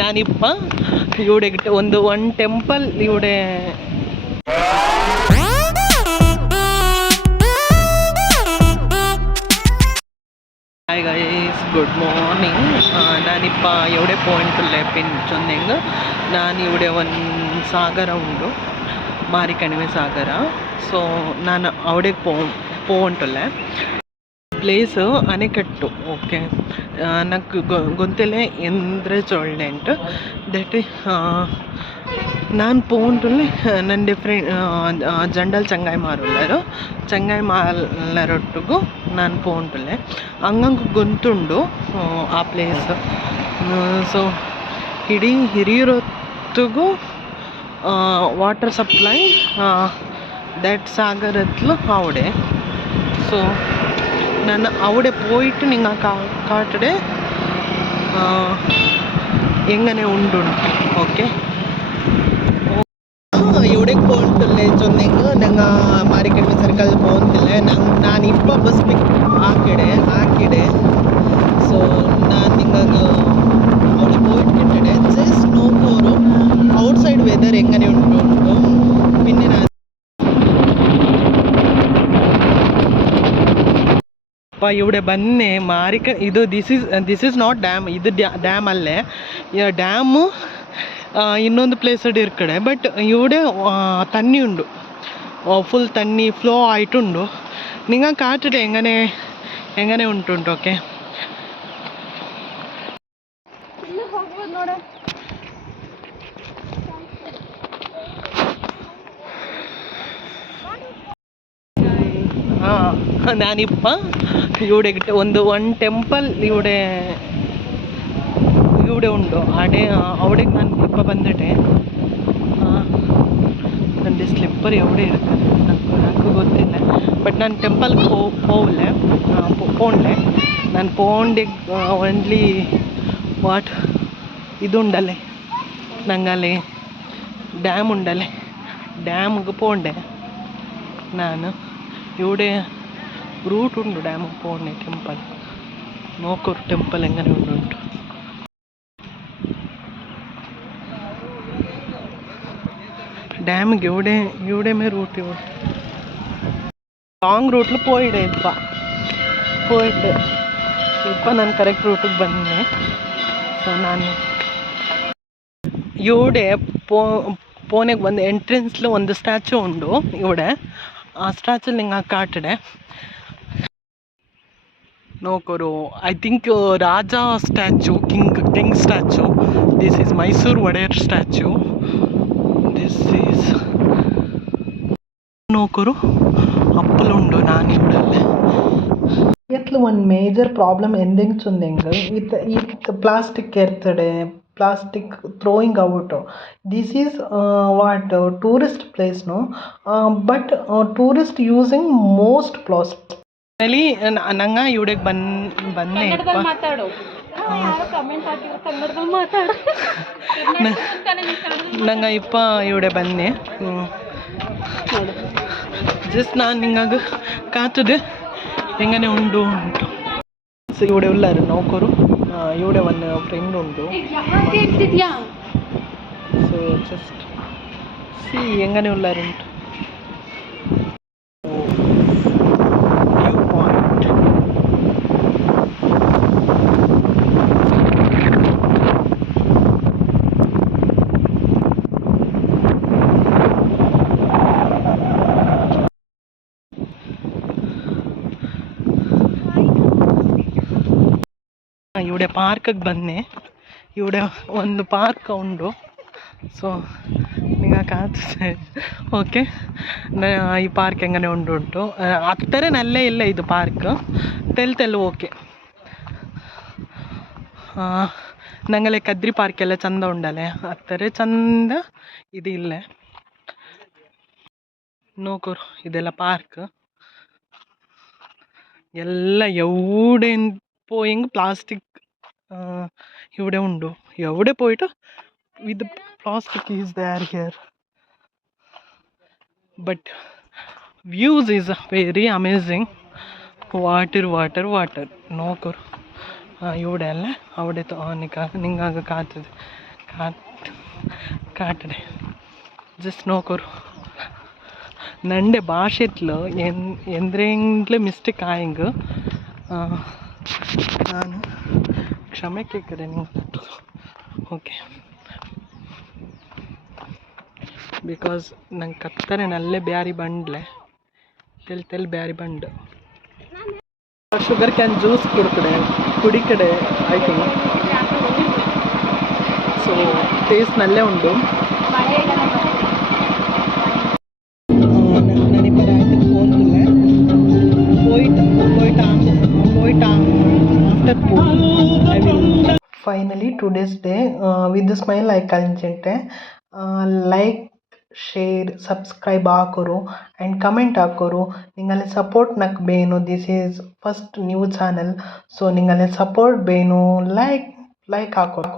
ನಾನಿಪ್ಪ ಇವಡೆ ಒಂದು ಟೆಂಪಲ್ ಇವಡೆ ಹಾಯ್ ಗೈಸ್, ಗುಡ್ ಮಾರ್ನಿಂಗ್. ನಾನಿಪ್ಪ ಎವಡೆ ಪಾಯಿಂಟ್ ಪಿಂಚೊಂದೆಂಗ್ ನಾನು ಇವಡೆ ಒಂದು ಸಾಗರ ಉಂಡು, ಮಾರಿಕಣಿವೆ ಸಾಗರ. ಸೊ ನಾನು ಅವಡೆ ಪೋಂಟುಲ್ಲೆ ಪ್ಲೇಸ್ ಅಣೆಕಟ್ಟು. ಓಕೆ, నాకు గొంతెలే ಎಂದ್ರೆ ಚೊಳ್ಳೆಂಟ್ ದಟ್ ನಾನು ಪೋಂಟುಲ್ಲೆ ನನ್ನ ಡಿಫ್ರೆಂಟ್ ಜಂಡಲ್ ಚಂಗಾಯಿ ಮಾರುಲ್ಲರು ಚಂಗಾಯಿ ಮಾಲರೊಟ್ಟಿಗೂ ನಾನು ಪೋಂಟುಲ್ಲೆ ಹಂಗಂಗೆ ಗೊತ್ತುಂಡು ಆ ಪ್ಲೇಸ್. ಸೊ ಇಡೀ ಹಿರಿಯೂರೊತ್ತಿಗೂ ವಾಟರ್ ಸಪ್ಲೈ ದಟ್ സാഗരത്തിൽ അവിടെ. സോ ನಾನು അവിടെ പോയിട്ട് നിങ്ങൾ കാട്ടടെ എങ്ങനെ ഉണ്ടുണ്ട്. ഓക്കെ, ഇവിടെ പോയിട്ടില്ലേ ചൊന്നെങ്കിൽ ഞങ്ങൾ മാരിക്കണിವೆ ಸರ್ಕಲ್ പോകുന്നില്ല. ನಾನು ಇಪ್ಪ ಬಸ್ ಪಿಕ್ ಹಾಕಿಡೆ. ಸೊ ನಾನು ನಿಮಗೆ അവിടെ പോയിട്ട് കിട്ടಡೆ ജസ്റ്റ് നോക്കോರು ഔട്ട്സൈഡ് വെദർ എങ്ങനെ ഉണ്ടു. പിന്നെ ನಾನು ഇവിടെ ಬನ್ನೆ ಇದು ದಿಸ್ ಈಸ್ ನಾಟ್ ಡ್ಯಾಮ್. ಇದು ಡ್ಯಾಮ್ ಅಲ್ಲೇ, ಡ್ಯಾಮು ಇನ್ನೊಂದು ಪ್ಲೇಸ್ ಇರ್ಕಡೆ. ಬಟ್ ഇവിടെ ತಣ್ಣಿ ಉಂಡು, ಫುಲ್ ತಣ್ಣಿ ಫ್ಲೋ ಆಯ್ತುಂಡು. നിങ്ങൾ കാട്ടಡೆ എങ്ങനെ ಉಂಟುಂಟು. ಓಕೆ, ನಾನಿಪ್ಪ ಇವಡೆ ಒಂದು ಟೆಂಪಲ್ ಇವಡೆ ಉಂಡು അവിടെ ನಾನು ಇಪ್ಪ ಬಂದಿಟ್ಟೆ. ನನ್ನ ಸ್ಲಿಪ್ಪರ್ ಎವಡೆ ಇರ್ತದೆ ನನಗೂ ಗೊತ್ತಿಲ್ಲ. ಬಟ್ ನಾನು ಟೆಂಪಲ್ಗೆ പോണ്ടേ ನಾನು പോണ്ടിಗೆ ಓನ್ಲಿ ವಾಟ್ ಇದುಂಡಲ್ಲೇ ನಂಗಲ್ಲಿ ಡ್ಯಾಮ್ ಉಂಡಲ್ಲೇ ಡ್ಯಾಮ್ಗೆ പോണ്ടേ. ನಾನು ഇവിടെ ರೂಟ್ ಉಂಡು ಡ್ಯಾಮಿಗೆ പോണ്ടേ ಟೆಂಪಲ್. ನೋಕೋರು ಟೆಂಪಲ್ എങ്ങനെ ಉಂಟು. ಡ್ಯಾಮಿಗೆ ഇവിടെ ರೂಟ್ ಲಾಂಗ್ ರೂಟ್ಲು പോയിಡೆ ಇಪ್ಪ ನಾನು ಕರೆಕ್ಟ್ ರೂಟಿಗೆ ಬಂದೆ. ಸೊ ನಾನು ഇവിടെ ಪೋನೆಗೆ ಒಂದು ಎಂಟ್ರೆನ್ಸ್ಲು ಒಂದು ಸ್ಟ್ಯಾಚು ಉಂಡು. ഇവിടെ ಆ ಸ್ಟ್ಯಾಚು ನಿಂಗೆ ಕಾಟಡೆ ನೋಕೋರು. I think raja statue, king statue. This is Mysuru Wodeyar statue. This is ನೋಕೋರು ಅಪ್ಪಲುಂಡು ನಾನು ಇವಡಲ್ಲೇ. ಎತ್ಲು ಒಂದು ಮೇಜರ್ ಪ್ರಾಬ್ಲಮ್ ಎಂದೆಂಗ್ ಚೊಂದೆಂಗ್ ಈ ಪ್ಲಾಸ್ಟಿಕ್ ಇರ್ತಡೆ, plastic throwing out. This is what tourist place, no, but tourist using most plastic. ಅಲ್ಲಿ ನಂಗ ಇವಡೆಗೆ ಬಂದೆ ನಂಗೆ ಇಪ್ಪ ಇವಡೆ ಬಂದೆ. ಜಸ್ಟ್ ನಾನು ನಿಂಗಾಗ ಕಾತದೆ ಹೆಂಗನೆ ಉಂಟು. ಸೊ ಇವಡೆ ಉಳ್ಳಾರು ನೋಕೋರು. ಇವಡೆ ಒಂದು ಫ್ರೆಂಡ್ ಉಂಟು. ಸೊ ಜಸ್ಟ್ ಸಿ ಹೆಂಗನೆ ಉಳ್ಳಾರುಂಟು. ಇವಡೆ ಪಾರ್ಕಿಗೆ ಬಂದೆ. ಇವಡೆ ಒಂದು ಪಾರ್ಕ್ ಉಂಡು. ಸೊ ನಿಂಗೆ ಕಾಣ್ತದೆ. ಓಕೆ, ಈ ಪಾರ್ಕ್ ಹೆಂಗನೆ ಉಂಟು ಹತ್ತಿರ ನಲ್ಲೇ ಇಲ್ಲ ಇದು ಪಾರ್ಕ್ ತೆಲ್ಲು. ಓಕೆ, ನಂಗಲೆ ಕದ್ರಿ ಪಾರ್ಕ್ ಎಲ್ಲ ಚಂದ ಉಂಡಲೆ ಹತ್ತಿರ ಚಂದ ಇದು ಇಲ್ಲೇ ನೋಕೋರು. ಇದೆಲ್ಲ ಪಾರ್ಕ್ ಎಲ್ಲ ಎವಡೆ പോയെങ്കിൽ പ്ലാസ്റ്റിക് ഇവിടെ ഉണ്ടോ. എവിടെ പോയിട്ട് with plastic is there here. But views is very amazing. Water water water नो करो इवड़े अल्ले आवड़े तो निका निंगाग कातद काटडे जस्ट नो करो नंडे भाषेत्लो ಎಂದ್ರೆಂಗ್ಲೆ ಮಿಸ್ಟೇಕ್ ಆಯಿಂಗ್ ನಾನು ಕ್ಷಮೆ ಕೇಳ್ಕಡೆ ನಿಂಗೆ ಓಕೆ ಬಿಕಾಸ್ ನಂಗೆ ಕತ್ತರೆ ನಲ್ಲೇ ಬ್ಯಾರಿ ಬಂಡ್ಲೆ ತೆಲ್ ಬ್ಯಾರಿ ಬಂಡು ಶುಗರ್ ಕ್ಯಾನ್ ಜ್ಯೂಸ್ ಕುಡಿಕಡೆ ಆಯ್ತು ಸೊ ಟೇಸ್ಟ್ ನಲ್ಲೇ ಉಂಡು ನಾನಿಬ್ಬರ ಆಯ್ತು ಹೋಗ್ತಿಲ್ಲ ಹೋಯ್ಟ್ after pool I will finally today's day with smile I ಕಲ್ಚಿಂಟೆ ಲೈಕ್ ಶೇರ್ ಸಬ್ಸ್ಕ್ರೈಬ್ ಹಾಕೋರು ಆ್ಯಂಡ್ ಕಮೆಂಟ್ ಹಾಕೋರು ನಿಂಗಲ್ಲಿ ಸಪೋರ್ಟ್ ನಕ್ ಬೇನು this is first new channel so ನಿಂಗಲ್ಲಿ ಸಪೋರ್ಟ್ ಬೇನು ಲೈಕ್ ಹಾಕೋರು